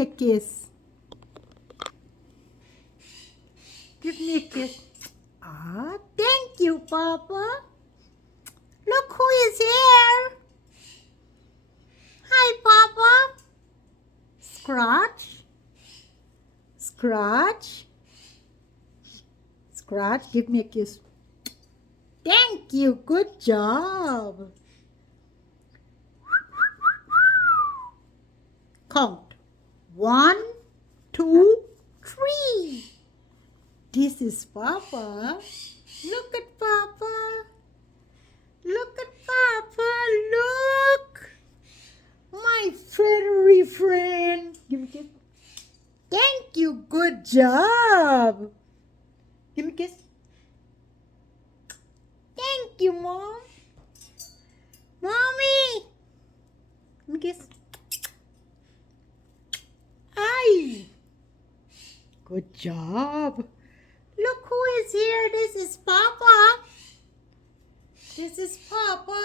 me a kiss. Give me a kiss. Ah, thank you, Papa. Look who is here. Hi, Papa. Scratch. Scratch. Scratch, give me a kiss. Thank you. Good job. Count. 1, 2, 3. This is Papa. Look at Papa. Look at Papa. Look. My furry friend. Give me a kiss. Thank you. Good job. Give me a kiss. Thank you, Mom. Mommy. Give me a kiss. Hi. Good job. Look who is here. This is Papa. This is Papa.